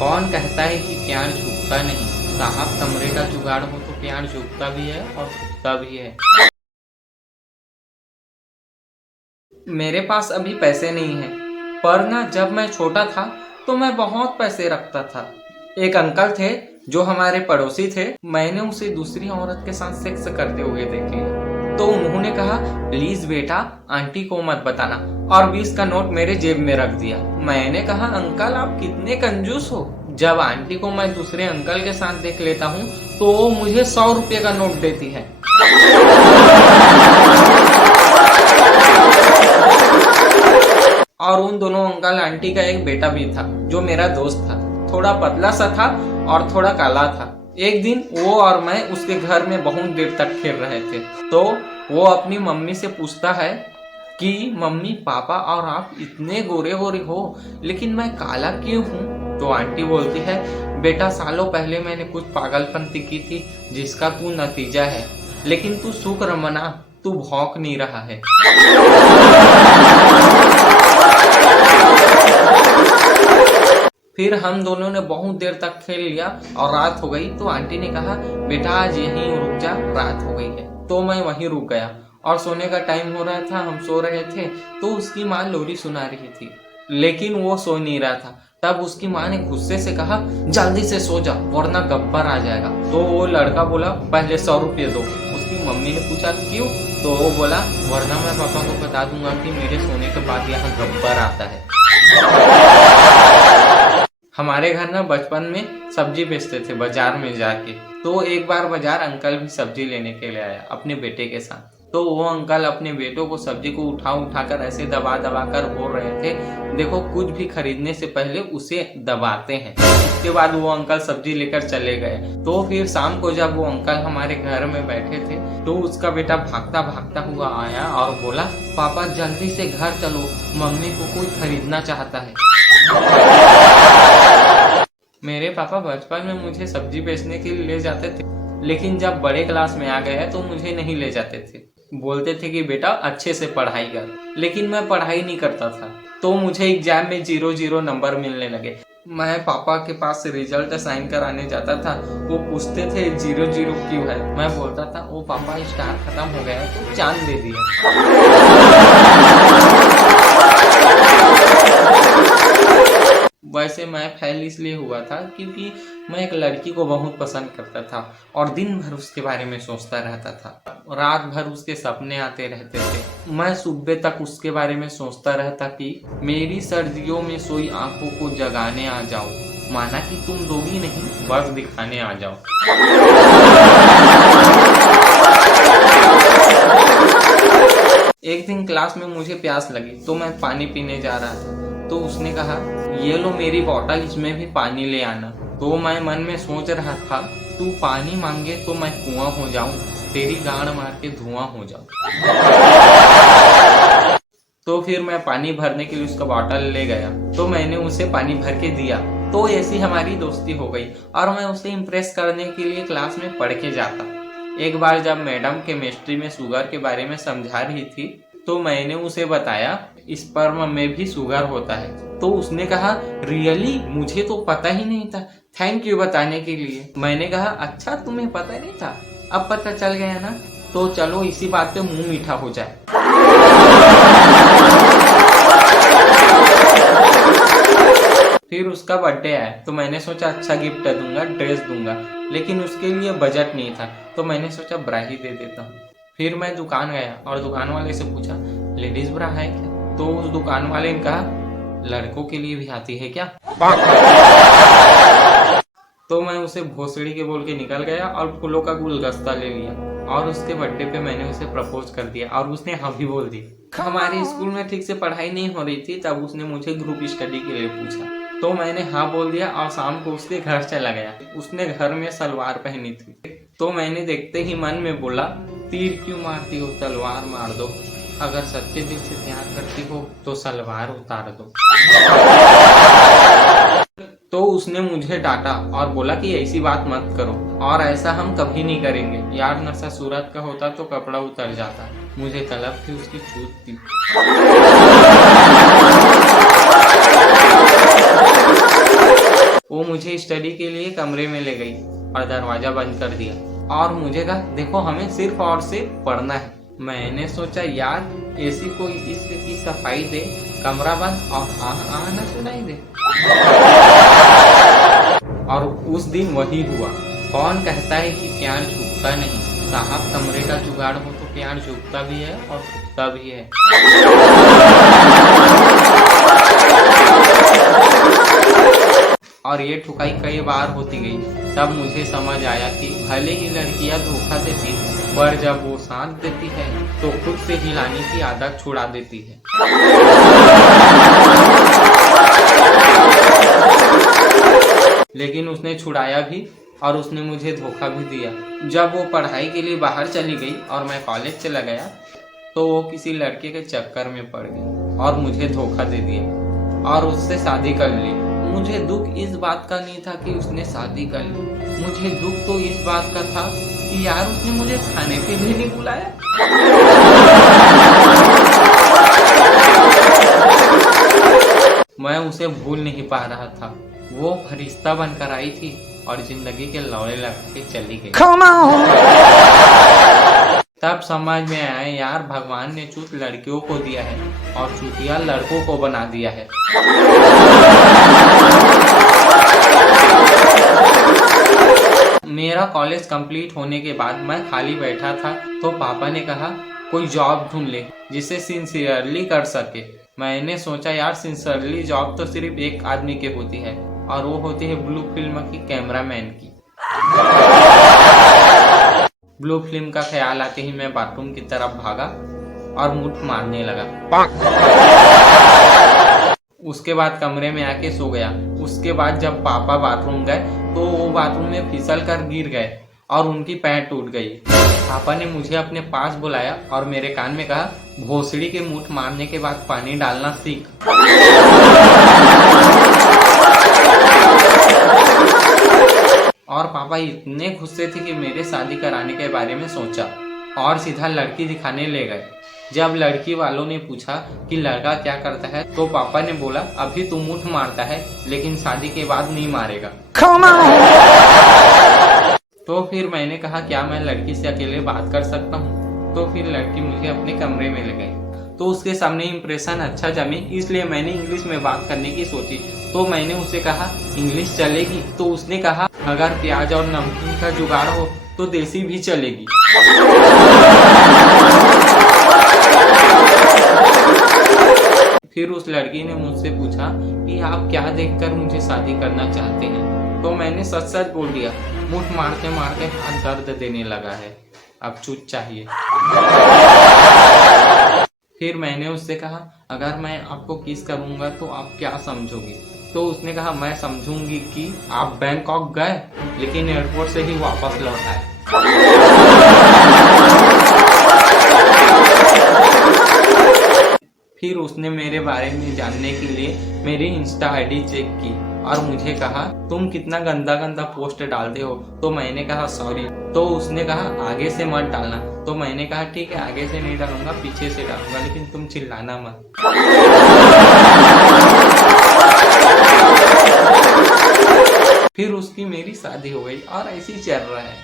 कौन कहता है कि प्यार झुकता नहीं। साहब, कमरे का जुगाड़ हो तो प्यार झुकता भी है और झुकता भी है। मेरे पास अभी पैसे नहीं है, पर ना जब मैं छोटा था तो मैं बहुत पैसे रखता था। एक अंकल थे जो हमारे पड़ोसी थे, मैंने उसे दूसरी औरत के साथ सेक्स करते हुए देख लिया। तो उन्होंने कहा, प्लीज बेटा आंटी को मत बताना, और 20 का नोट मेरे जेब में रख दिया। मैंने कहा, अंकल आप कितने कंजूस हो, जब आंटी को मैं दूसरे अंकल के साथ देख लेता हूँ तो वो मुझे 100 रुपये का नोट देती है। और उन दोनों अंकल आंटी का एक बेटा भी था जो मेरा दोस्त था, थोड़ा पतला सा था और थोड़ा काला था। एक दिन वो और मैं उसके घर में बहुत देर तक खेल रहे थे, तो वो अपनी मम्मी से पूछता है कि मम्मी, पापा और आप इतने गोरे गोरे हो, लेकिन मैं काला क्यों हूँ? तो आंटी बोलती है, बेटा सालों पहले मैंने कुछ पागलपंती की थी जिसका तू नतीजा है, लेकिन तू शुक्र मना, तू भौंक नहीं रहा है। फिर हम दोनों ने बहुत देर तक खेल लिया और रात हो गई, तो आंटी ने कहा, बेटा आज यहीं रुक जा, रात हो गई है। तो मैं वहीं रुक गया और सोने का टाइम हो रहा था, हम सो रहे थे। तो उसकी माँ लोरी सुना रही थी, लेकिन वो सो नहीं रहा था। तब उसकी माँ ने गुस्से से कहा, जल्दी से सो जा वरना गब्बर आ जाएगा। तो वो लड़का बोला, पहले 100 रुपये दो। उसकी मम्मी ने पूछा, क्यों? तो वो बोला, वरना मैं पापा को बता दूंगा कि मेरे सोने के बाद यहाँ गब्बर आता है। हमारे घर ना बचपन में सब्जी बेचते थे बाजार में जाके। तो एक बार बाजार अंकल भी सब्जी लेने के लिए आया अपने बेटे के साथ। तो वो अंकल अपने बेटों को सब्जी को उठा उठा कर ऐसे दबा दबा कर बोल रहे थे, देखो कुछ भी खरीदने से पहले उसे दबाते हैं। उसके बाद वो अंकल सब्जी लेकर चले गए। तो फिर शाम को जब वो अंकल हमारे घर में बैठे थे, तो उसका बेटा भागता भागता हुआ आया और बोला, पापा जल्दी से घर चलो, मम्मी को कोई खरीदना चाहता है। मेरे पापा बचपन में मुझे सब्जी बेचने के लिए ले जाते थे, लेकिन जब बड़े क्लास में आ गए तो मुझे नहीं ले जाते थे। बोलते थे कि बेटा अच्छे से पढ़ाई कर, लेकिन मैं पढ़ाई नहीं करता था। तो मुझे एग्जाम में 0-0 नंबर मिलने लगे। मैं पापा के पास रिजल्ट साइन कराने जाता था, वो पूछते थे 0-0 क्यों है। मैं बोलता था, ओ पापा स्टार खत्म हो गया तो चांद दे दिया। वैसे मैं फेल इसलिए हुआ था क्योंकि मैं एक लड़की को बहुत पसंद करता था और दिन भर उसके बारे में सोचता रहता था। रात भर उसके सपने आते रहते थे। मैं सुबह तक उसके बारे में सोचता रहता कि मेरी सर्दियों में सोई आंखों को जगाने आ जाओ, माना कि तुम दोगी नहीं, बस दिखाने आ जाओ। एक दिन क्लास में मुझे प्यास लगी तो मैं पानी पीने जा रहा था। तो उसने कहा, ये लो मेरी बोतल, इसमें भी पानी ले आना। तो मैं मन में सोच रहा था, तू पानी मांगे तो मैं कुआं हो जाऊं, तेरी गाड़ मार के धुआं हो जाऊं। तो फिर मैं पानी भरने के लिए उसका बोतल ले गया, तो मैंने उसे पानी भर के दिया। तो ऐसी हमारी दोस्ती हो गई और मैं उसे इम्प्रेस करने के लिए क्लास में पढ़ के जाता। एक बार जब मैडम केमिस्ट्री में शुगर के बारे में समझा रही थी, तो मैंने उसे बताया स्पर्म में भी शुगर होता है। तो उसने कहा, रियली, मुझे तो पता ही नहीं था, थैंक यू बताने के लिए। मैंने कहा, अच्छा तुम्हें पता नहीं था, अब पता चल गया ना, तो चलो इसी बात पे मुंह मीठा हो जाए। फिर उसका बर्थडे आया तो मैंने सोचा अच्छा गिफ्ट दूंगा, ड्रेस दूंगा, लेकिन उसके लिए बजट नहीं था। तो मैंने सोचा ब्रा ही दे देता हूँ। फिर मैं दुकान गया और दुकान वाले से पूछा, लेडीज ब्रा है क्या? तो उस दुकान वाले ने कहा, लड़कों के लिए भी आती है क्या? तो मैं उसे भोसड़ी के बोल के निकल गया और फूलों का गुलदस्ता ले लिया और उसके बर्थडे पे मैंने उसे प्रपोज कर दिया और उसने हाँ भी बोल दी। हमारे स्कूल में ठीक से पढ़ाई नहीं हो रही थी, तब उसने मुझे ग्रुप स्टडी के लिए पूछा, तो मैंने हाँ बोल दिया और शाम को उसके घर चला गया। उसने घर में सलवार पहनी थी, तो मैंने देखते ही मन में बोला, तीर क्यों मारती हो, तलवार मार दो, अगर सच्चे दिल से प्यार करती हो तो सलवार उतार दो। तो उसने मुझे डांटा और बोला कि ऐसी बात मत करो और ऐसा हम कभी नहीं करेंगे। यार नशा सूरत का होता तो कपड़ा उतर जाता। मुझे तलब थी उसकी छूट थी। वो मुझे स्टडी के लिए कमरे में ले गई और दरवाजा बंद कर दिया और मुझे कहा देखो हमें सिर्फ और सिर्फ पढ़ना है। मैंने सोचा यार ऐसी कोई इसकी सफाई दे, कमरा बंद और ना सुनाई दे। और उस दिन वही हुआ। कौन कहता है कि प्यार झुकता नहीं? साहब कमरे का जुगाड़ हो तो प्यार झुकता भी है और झुकता भी है। और ये ठुकाई कई बार होती गई। तब मुझे समझ आया कि भले ही लड़कियां धोखा देती हैं, पर जब वो साथ देती है तो खुद से हिलाने की आदत छुड़ा देती है। लेकिन उसने छुड़ाया भी और उसने मुझे धोखा भी दिया। जब वो पढ़ाई के लिए बाहर चली गई और मैं कॉलेज चला गया तो वो किसी लड़के के चक्कर में पड़ गई और मुझे धोखा दे दिया और उससे शादी कर ली। मुझे दुख इस बात का नहीं था कि उसने शादी कर ली, मुझे दुख तो इस बात का था कि यार उसने मुझे खाने पे भी नहीं बुलाया। मैं उसे भूल नहीं पा रहा था। वो फरिश्ता बनकर आई थी और जिंदगी के लौड़े लगा के चली गई। तब समझ में आया यार भगवान ने चूत लड़कियों को दिया है और चूतिया लड़कों को बना दिया है। मेरा कॉलेज कंप्लीट होने के बाद मैं खाली बैठा था तो पापा ने कहा कोई जॉब ढूंढ ले जिसे सिंसियरली कर सके। मैंने सोचा यार सिंसियरली जॉब तो सिर्फ एक आदमी के होती है और वो होती है ब्लू फिल्म की कैमरामैन की। ब्लू फिल्म का ख्याल आते ही मैं बाथरूम की तरफ भागा और मुठ मारने लगा। उसके बाद कमरे में आके सो गया। उसके बाद जब पापा बाथरूम गए तो वो बाथरूम में फिसल कर गिर गए और उनकी पैर टूट गई। पापा ने मुझे अपने पास बुलाया और मेरे कान में कहा भोसड़ी के मुठ मारने के बाद पानी डालना सीख। और पापा इतने गुस्से थे कि मेरे शादी कराने के बारे में सोचा और सीधा लड़की दिखाने ले गए। जब लड़की वालों ने पूछा कि लड़का क्या करता है तो पापा ने बोला अभी तो मुठ मारता है लेकिन शादी के बाद नहीं मारेगा। तो फिर मैंने कहा क्या मैं लड़की से अकेले बात कर सकता हूँ? तो फिर लड़की मुझे अपने कमरे में ले गई। तो उसके सामने इम्प्रेशन अच्छा जमी इसलिए मैंने इंग्लिश में बात करने की सोची। तो मैंने उसे कहा इंग्लिश चलेगी? तो उसने कहा अगर प्याज और नमकीन का जुगाड़ हो तो देसी भी चलेगी। फिर उस लड़की ने मुझसे पूछा कि आप क्या देखकर मुझे शादी करना चाहते हैं? तो मैंने सच सच बोल दिया। मुठ मारते मारते हाथ दर्द देने लगा है, अब चूत चाहिए। फिर मैंने उससे कहा अगर मैं आपको किस करूंगा तो आप क्या समझोगी? तो उसने कहा मैं समझूंगी कि आप बैंकॉक गए लेकिन एयरपोर्ट से ही वापस लौट आए। फिर उसने मेरे बारे में जानने के लिए मेरी इंस्टा आईडी चेक की और मुझे कहा तुम कितना गंदा गंदा पोस्ट डालते हो। तो मैंने कहा सॉरी। तो उसने कहा आगे से मत डालना। तो मैंने कहा ठीक है आगे से नहीं डालूंगा पीछे से डालूंगा लेकिन तुम चिल्लाना मत। फिर उसकी मेरी शादी हो गई और ऐसी चल रहा है।